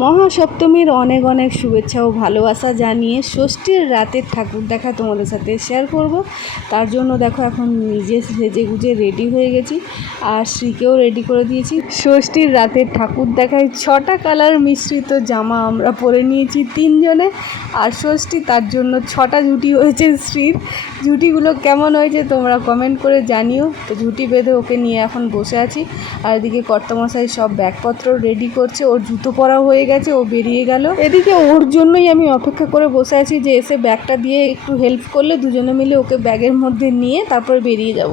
মহাসপ্তমীর অনেক অনেক শুভেচ্ছা ও ভালোবাসা জানিয়ে ষষ্ঠীর রাতের ঠাকুর দেখা তোমাদের সাথে শেয়ার করব। তার জন্য দেখো এখন নিজে সেজে গুজে রেডি হয়ে গেছি আর শ্রীকেও রেডি করে দিয়েছি। ষষ্ঠীর রাতের ঠাকুর দেখায় ছটা কালার মিশ্রিত জামা আমরা পরে নিয়েছি তিনজনে। আর ষষ্ঠী তার জন্য ছটা ঝুটি হয়েছে শ্রীর। ঝুটিগুলো কেমন হয়েছে তোমরা কমেন্ট করে জানিও। তো ঝুটি বেঁধে ওকে নিয়ে এখন বসে আছি। আর এদিকে কর্তামশাই সব ব্যাগপত্র রেডি করছে। ওর জুতো পরাও হয়ে গেছে, ও বেরিয়ে গেল। এদিকে ওর জন্যই আমি অপেক্ষা করে বসে আছি যে এসে ব্যাগটা দিয়ে একটু হেল্প করলে দুজনে মিলে ওকে ব্যাগের মধ্যে নিয়ে তারপর বেরিয়ে যাব।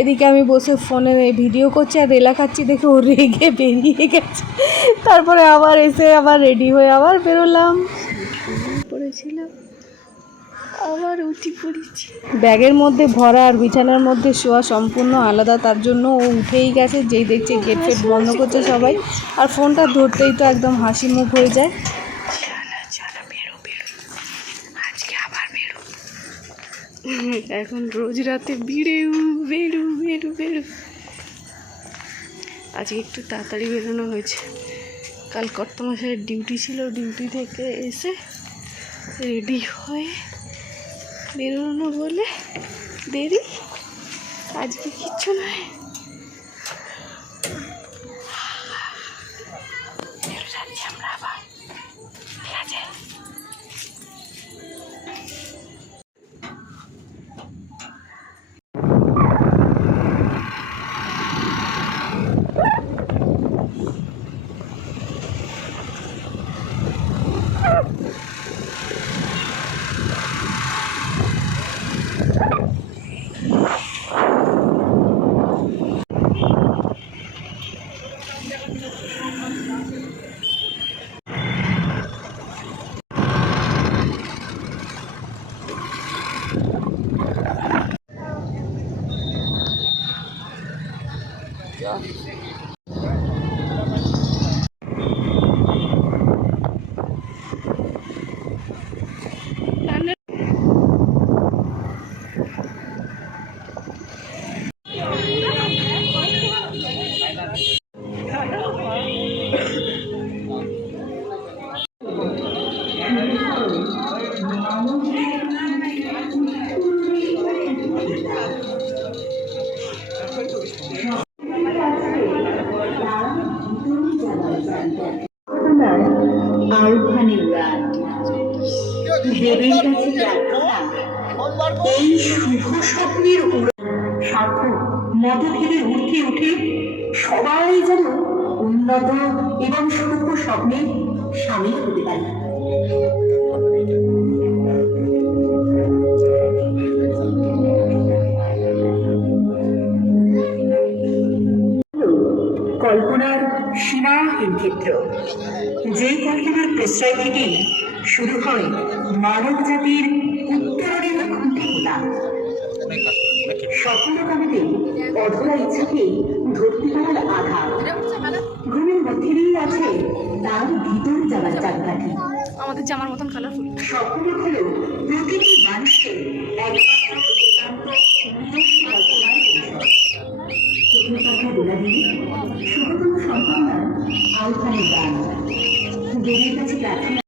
এদিকে আমি বসে ফোনে ভিডিও করছি আর রেলা খাচ্ছি, দেখে ও রেগে বেরিয়ে গেছে। তারপরে আবার এসে আবার রেডি হয়ে আবার বেরোলাম। পড়েছিলাম আবার উঠি পড়েছি। ব্যাগের মধ্যে ভরা আর বিছানার মধ্যে শোয়া সম্পূর্ণ আলাদা তার জন্য ও উঠেই গেছে যেই দেখছে গেট ফেট বন্ধ করছে সবাই। আর ফোনটা ধরতেই তো একদম হাসি মুখ হয়ে যায়। এখন রোজ রাতে বেড়েউ বেরু বেরু বেরু। আজকে একটু তাড়াতাড়ি বেরোনো হয়েছে। কাল কর্তমাসের ডিউটি ছিল ডিউটি থেকে এসে রেডি হয়ে বেরোনো বলে দেরি। আজকে কিচ্ছু নয়। আমরা আবার। ঘটনার দেবীর এই শুভ স্বপ্নের সার্থক মদভেদে উঠে উঠে সবাই যেন উন্নত এবং শুভ স্বপ্নে সামিল হতে পারে কল্পনার সীমাহীন ক্ষেত্র যে কল্পনার প্রশ্রয় থেকেই শুরু হয় মানব জাতির উত্তরণের খুঁটিপোতা স্বপ্ন কামাতে অধরা ইচ্ছাকে ধরতে পারার আঘাত। ঘুমের মধ্যে দিয়েই আছে তার ভিতর যাবার চাকাঠি আমাদের জামার মতন কালারফুল স্বপ্ন হল প্রতিটি মানুষের একমাত্র পাতা দিয়ে সম্পন্ন আহ্বানের গান। দেবীর কাছে প্রার্থনা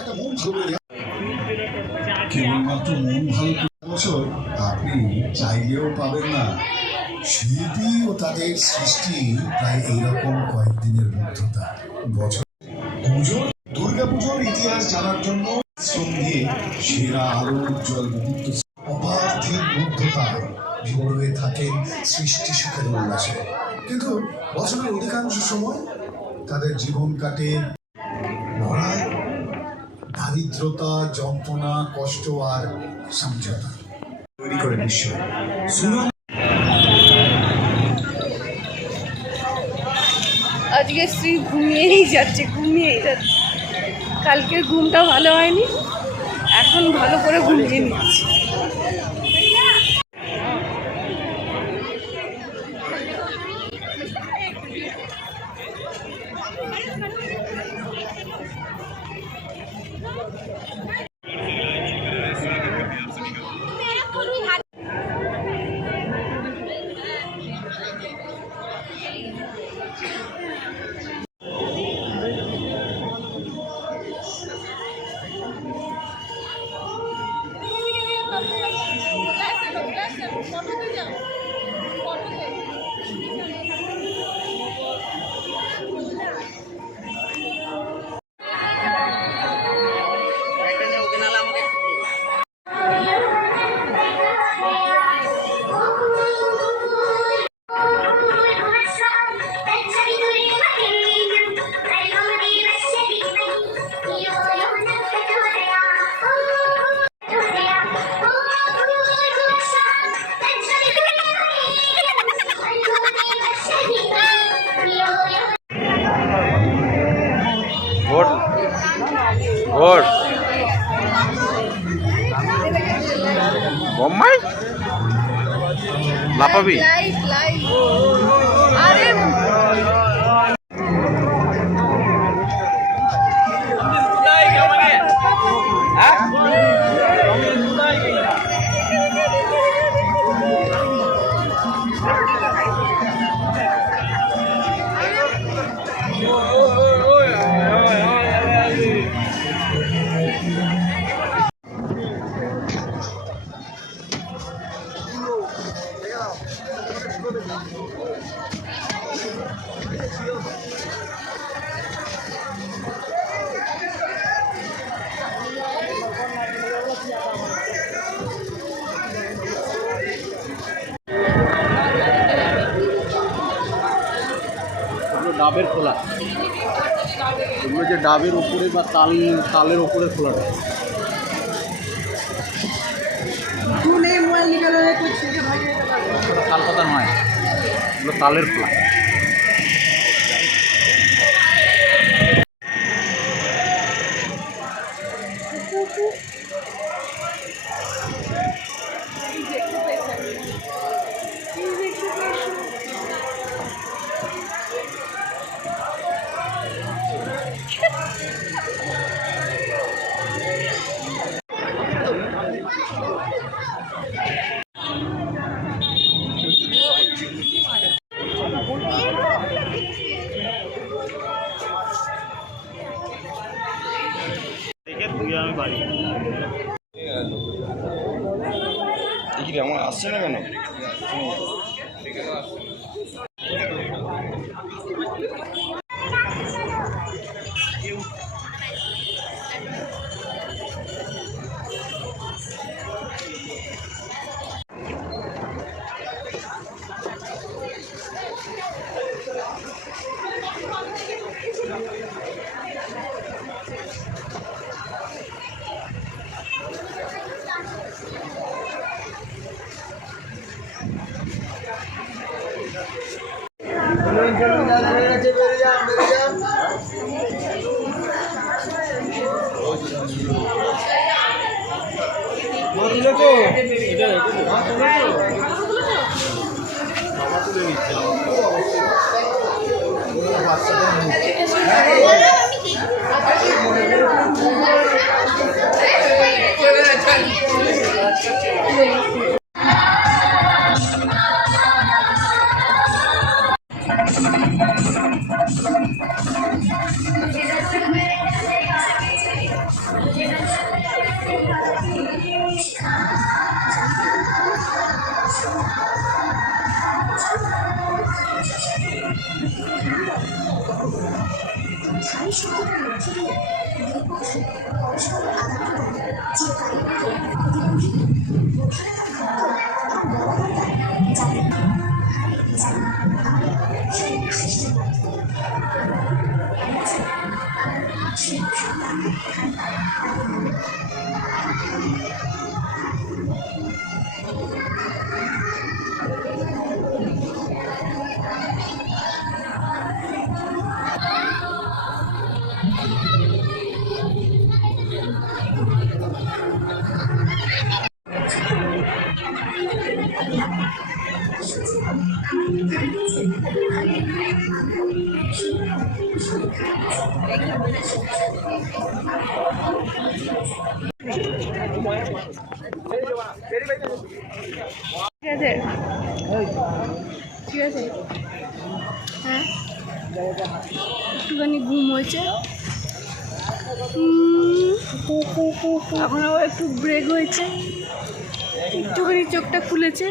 একটা মন ভালো করে দেওয়া। কেবলমাত্র মন ভালো বছর আপনি চাইলেও পাবেন না। শিল্পী ও তাদের সৃষ্টি প্রায় এইরকম কয়েকদিনের মধ্যতা। বছর পুজোর ইতিহাস জানার জন্য সঙ্গে সেরা আলো উজ্জ্বল মুহূর্ত বিবর হয়ে থাকেন সৃষ্টি সুখের উল্লাসে। কিন্তু বছরের অধিকাংশ সময় তাদের জীবন কাটে লড়াই দারিদ্রতা, যন্ত্রণা, কষ্ট আর সমঝোতা করেন ঈশ্বর আজকে স্ত্রী ঘুমিয়েই যাচ্ছে ঘুমিয়েই যাচ্ছে। কালকের ঘুমটা ভালো হয়নি, এখন ভালো করে ঘুমিয়ে নিচ্ছি। লাফাবি ডাবের খোলা। এগুলো যে ডাবের ওপরে বা তাল তালের ওপরে খোলাটা। তাল পাতা নয় এগুলো তালের খোলা। সারি শব্দটি মধ্যে দিয়ে দুই 在那青青的草原上，ঠিক আছে। ঠিক আছে হ্যাঁ? একটুখানি ঘুম হয়েছে। এখন আবার একটু ব্রেক হয়েছে। একটুখানি চোখটা খুলেছে।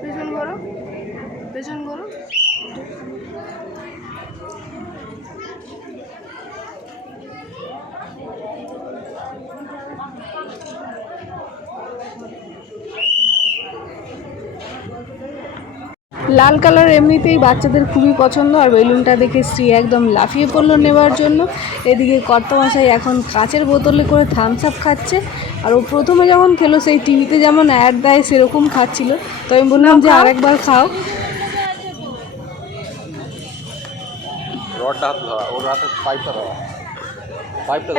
পেছন করো পেছন করো। লাল কালার এমনিতেই বাচ্চাদের খুবই পছন্দ আর বেলুনটা দেখে স্ত্রী একদম লাফিয়ে পড়ল নেবার জন্য। এদিকে কর্তামশাই এখন কাচের বোতলে করে থামস আপ খাচ্ছে। আর ও প্রথমে যখন খেলো সেই টিভিতে যেমন অ্যাড দেয় সেরকম খাচ্ছিল। তো আমি বললাম যে আরেকবার খাও।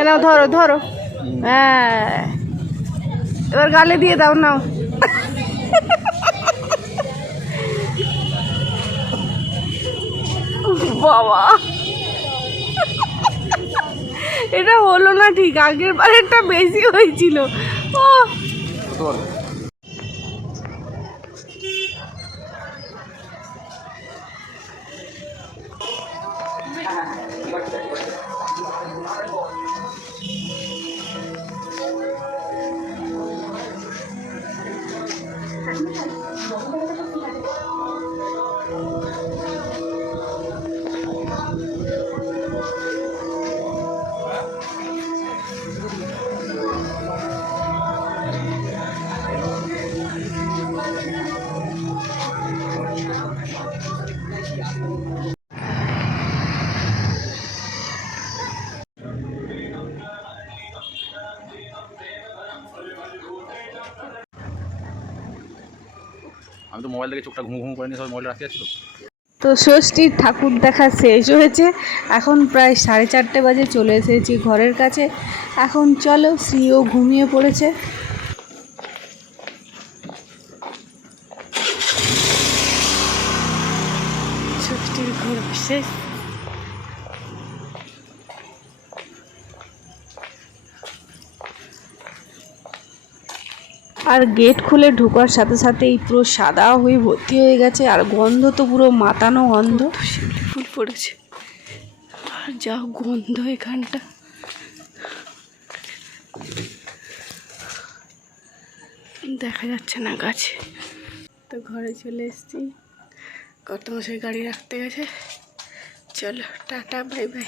নাও ধরো। ধরো। হ্যাঁ। এবার গালে দিয়ে দাও নাও। বাবা। এটা হলো না ঠিক আগের একটা বেশি হয়েছিল। ও মোবাইল থেকে চোখটা ঘুম ঘুম করে নিয়ে সবাই মোবাইল রাখতে যাচ্ছিল। তো ষষ্ঠীর ঠাকুর দেখা শেষ হয়েছে। এখন প্রায় সাড়ে চারটে বাজে চলে এসেছি ঘরের কাছে। এখন চলো শ্রীও ঘুমিয়ে পড়েছে। ষষ্ঠীর ঘর শেষ। আর গেট খুলে ঢোকার সাথে সাথেই পুরো সাদা হয়ে ভর্তি হয়ে গেছে, আর গন্ধ তো পুরো মাতানো গন্ধ। শিউলি ফুল পড়েছে। আর যা গন্ধ এখানটা। দেখা যাচ্ছে না গাছে। তো ঘরে চলে এসেছি। কত মশাই গাড়ি রাখতে গেছে। চলো, টাটা, বাই বাই।